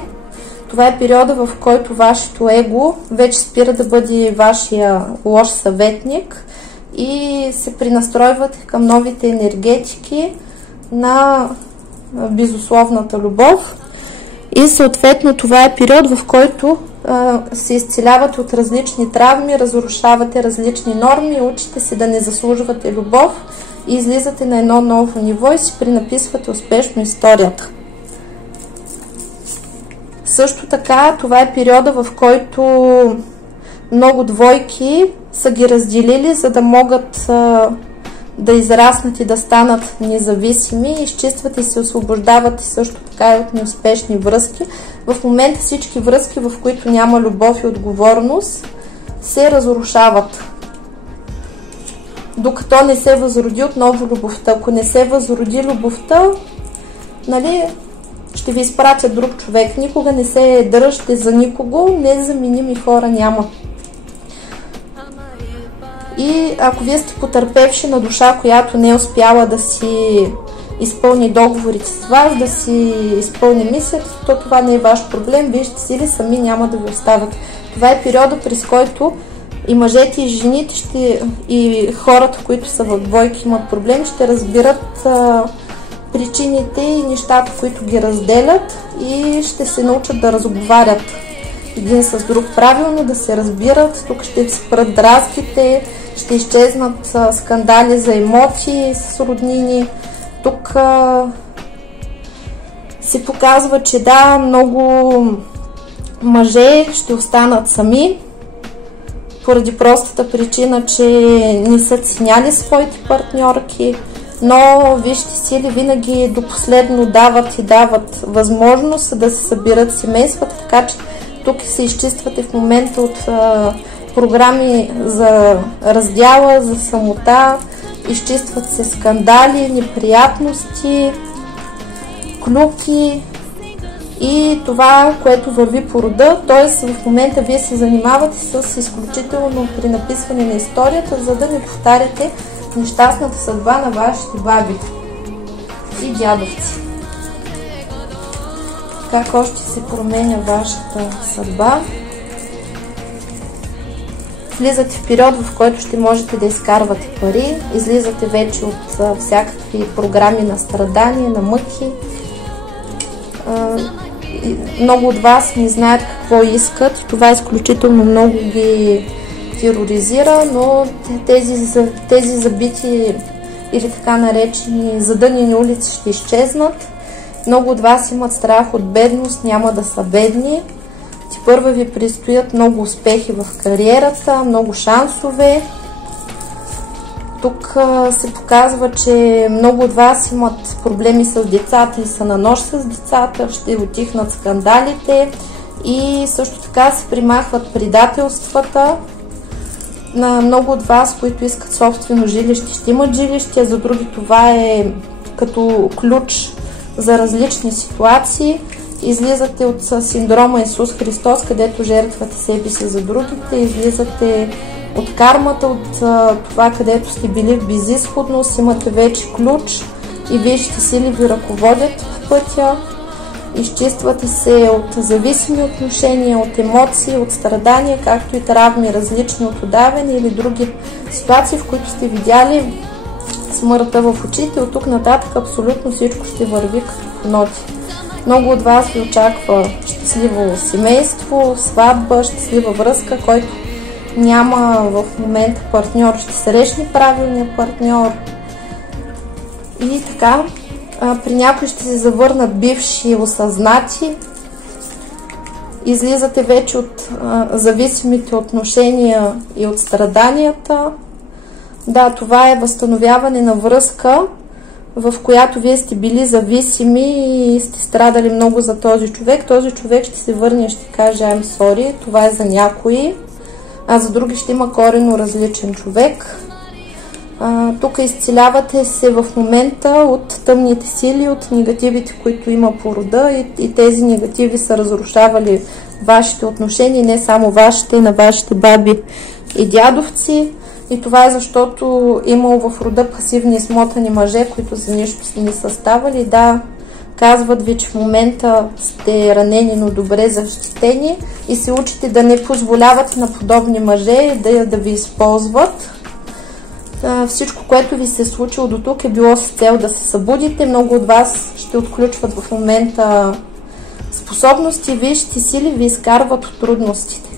Това е периода, в който вашето его вече спира да бъде вашия лош съветник и се пренастройвате към новите енергетики на безусловната любов. И съответно това е период, в който се изцелявате от различни травми, разрушавате различни норми, учите се да не заслужвате любов и излизате на едно ново ниво и си пренаписвате успешно историята. Също така, това е периода, в който много двойки са ги разделили, за да могат да израснат и да станат независими, изчистват и се освобождават и също така и от неуспешни връзки. В момента всички връзки, в които няма любов и отговорност, се разрушават. Докато не се възроди отново любовта. Ако не се възроди любовта, нали, ще ви изпратят друг човек. Никога не се дръжте за никого, незаменими хора няма. И ако вие сте потърпевши на душа, която не е успяла да си изпълни договорите с вас, да си изпълни мисията, то това не е ваш проблем. Вижте сили сами няма да ви оставят. Това е периода, през който и мъжете, и жените, и хората, които са в двойки, имат проблем, ще разбират причините и нещата, които ги разделят, и ще се научат да разговарят един с друг правилно, да се разбират. Тук ще спрат дразгите, ще изчезнат скандали за емоции с роднини. Тук се показва, че да, много мъже ще останат сами, поради простата причина, че не са ценяли своите партньорки, но вижте сили винаги до последно дават и дават възможност да се събират семействата, така че тук се изчиствате в момента от програми за раздяла, за самота, изчистват се скандали, неприятности, клюки и това, което върви по рода. Т.е. в момента вие се занимавате с изключително пренаписване на историята, за да не повтаряте нещастната съдба на вашите баби и дядовци. как още се променя вашата съдба. Влизате в период, в който ще можете да изкарвате пари, излизате вече от всякакви програми на страдания, на мъки. Много от вас не знаят какво искат и това изключително много ги тероризира, но тези забити или така наречени задънени улици ще изчезнат. Много от вас имат страх от бедност, няма да са бедни. Тепърва ви предстоят много успехи в кариерата, много шансове. Тук се показва, че много от вас имат проблеми с децата и са на нож с децата, ще утихнат скандалите и също така се примахват предателствата. На много от вас, които искат собствено жилище, ще имат жилище, а за други това е като ключ за различни ситуации. Излизате от синдрома Исус Христос, където жертвате себе си за другите, излизате от кармата, от това, където сте били в безизходност, имате вече ключ и висшите сили ви ръководят в пътя. Изчиствате се от зависими отношения, от емоции, от страдания, както и травми, различни от удавяне или други ситуации, в които сте видяли смъртта в очите. От тук нататък абсолютно всичко ще върви като по ноти. Много от вас ви очаква щастливо семейство, сватба, щастлива връзка, който няма в момента партньор, ще срещне правилния партньор. И така, при някои ще се завърнат бивши осъзнати. Излизате вече от зависимите отношения и от страданията. Да, това е възстановяване на връзка, в която вие сте били зависими и сте страдали много за този човек. Този човек ще се върне и ще каже I'm sorry, това е за някои, а за други ще има коренно различен човек. Тук изцелявате се в момента от тъмните сили, от негативите, които има по рода и тези негативи са разрушавали вашите отношения, не само вашите, и на вашите баби и дядовци. И това е защото имало в рода пасивни смотани мъже, които за нищо не са ставали. Да, казват ви, че в момента сте ранени, но добре защитени и се учите да не позволявате на подобни мъже да ви използват. Всичко, което ви се е случило до тук, е било с цел да се събудите. Много от вас ще отключват в момента способности, висшите сили ви изкарват от трудностите.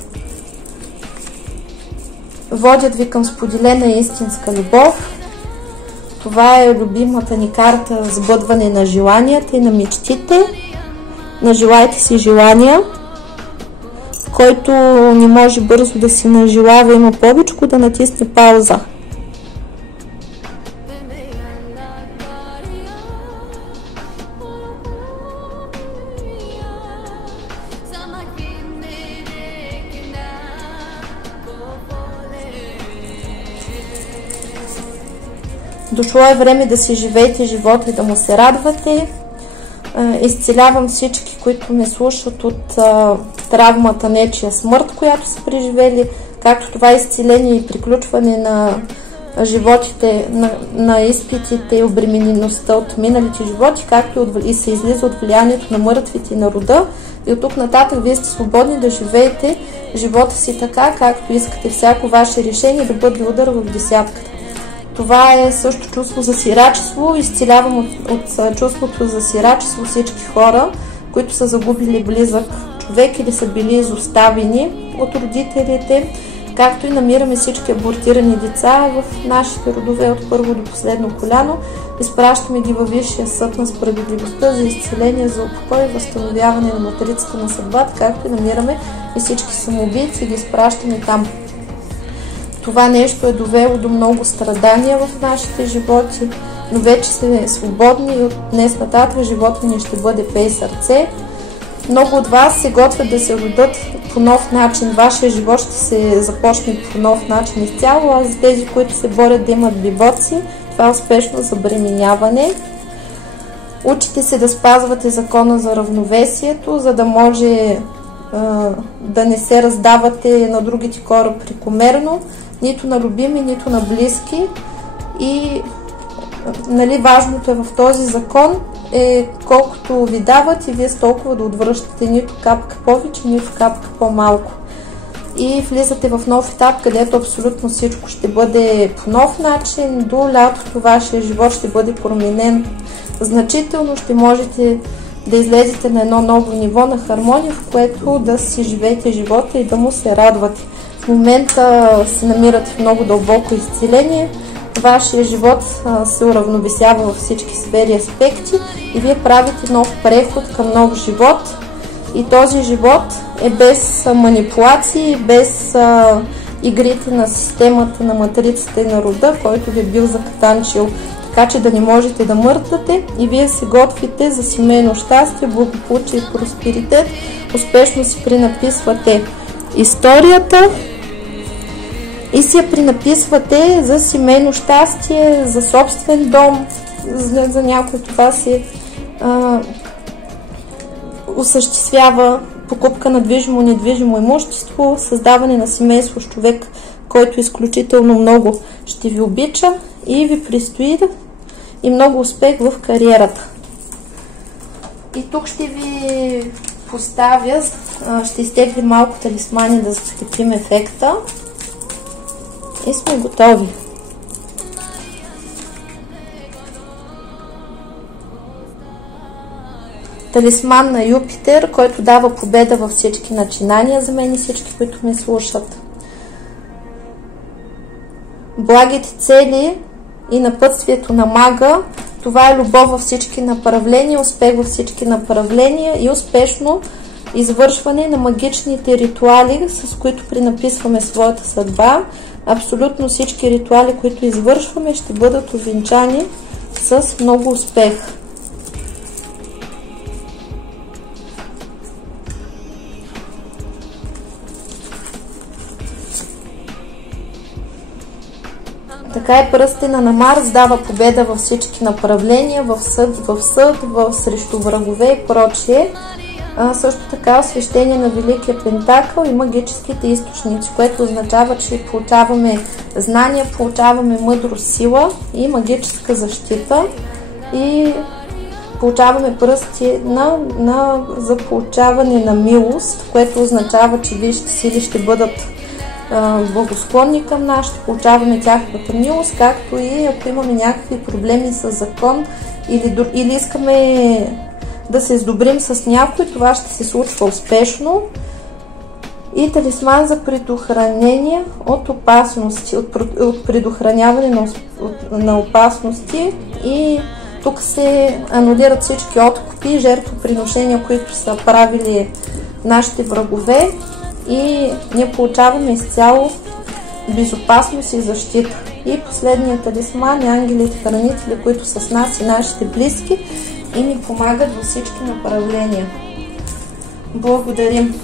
Водят ви към споделена истинска любов. Това е любимата ни карта за сбъдване на желанията и на мечтите. Нажелайте си желания. Който не може бързо да си нажелава, има повечко, да натисне пауза. Дошло е време да си живеете живота и да му се радвате. Изцелявам всички, които ме слушат от травмата нечия смърт, която са преживели, както това изцеление и приключване на животите, на изпитите и обременеността от миналите животи, както и се излиза от влиянието на мъртвите и на рода. И от тук нататък вие сте свободни да живеете живота си така, както искате. Всяко ваше решение да бъде удар в десятката. Това е също чувство за сирачество. Изцелявам от чувството за сирачество всички хора, които са загубили близък човек или са били изоставени от родителите, както и намираме всички абортирани деца в нашите родове от първо до последно коляно. Изпращаме ги във Висшия съд на справедливостта за изцеление, за упокой и възстановяване на матрицата на съдбата, както и намираме и всички самоубийци и ги изпращаме там. Това нещо е довело до много страдания в нашите животи, но вече сме свободни и от днес нататък живота ни ще бъде пей сърце. Много от вас се готвят да се родят по нов начин. Вашия живот ще се започне по нов начин изцяло, а за тези, които се борят да имат бибоци, това е успешно забременяване. Учите се да спазвате закона за равновесието, за да може да не се раздавате на другите хора прекомерно, нито на любими, нито на близки. И важното е в този закон е колкото ви дават и вие с толкова да отвръщате, нито капка повече, нито капка по-малко. И влизате в нов етап, където абсолютно всичко ще бъде по нов начин. До лятото вашия живот ще бъде променен значително, ще можете да излезете на едно ново ниво на хармония, в което да си живеете живота и да му се радвате. В момента се намирате в много дълбоко изцеление, вашия живот се уравновесява във всички сфери и аспекти и вие правите нов преход към нов живот. И този живот е без манипулации, без игрите на системата, на матрицата и на рода, който ви е бил закатанчил, така че да не можете да мърдате и вие се готвите за семейно щастие, благополучие и просперитет. Успешно си пренаписвате историята и си я пренаписвате за семейно щастие, за собствен дом. За някой това се осъществява покупка на движимо-недвижимо имущество, създаване на семейство с човек, който изключително много ще ви обича и ви предстои и много успех в кариерата. И тук ще ви поставя, ще изтеглим малко талисмани да закрепим ефекта и сме готови. Талисман на Юпитер, който дава победа във всички начинания за мен и всички, които ме слушат. Благите цели и напътствието на мага, това е любов във всички направления, успех във всички направления и успешно извършване на магичните ритуали, с които пренаписваме своята съдба. Абсолютно всички ритуали, които извършваме, ще бъдат увенчани с много успех. Така и пръстена на Марс дава победа във всички направления, в съд, срещу врагове и прочие. Също така освещение на Великия Пентакъл и магическите източници, което означава, че получаваме знания, получаваме мъдрост, сила и магическа защита и получаваме пръсти за получаване на милост, което означава, че висшите сили ще бъдат благосклонни към нас, ще получаваме тяхната милост, както и ако имаме някакви проблеми с закон или искаме да се сдобрим с някой, това ще се случва успешно. И талисман за предохранение от опасности, от предохраняване на опасности, и тук се анулират всички откупи и жертвоприношения, които са правили нашите врагове, и ние получаваме изцяло безопасност и защита. И последният талисман е ангелите хранители, които са с нас и нашите близки и ни помагат във всички направления. Благодарим!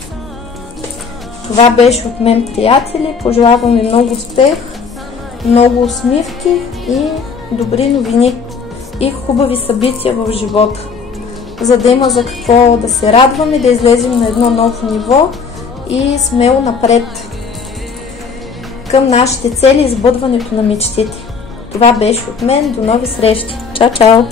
Това беше от мен, приятели. Пожелавам ви много успех, много усмивки и добри новини и хубави събития в живота, за да има за какво да се радваме, да излезем на едно ново ниво и смело напред към нашите цели и сбъдването на мечтите. Това беше от мен. До нови срещи. Чао, чао!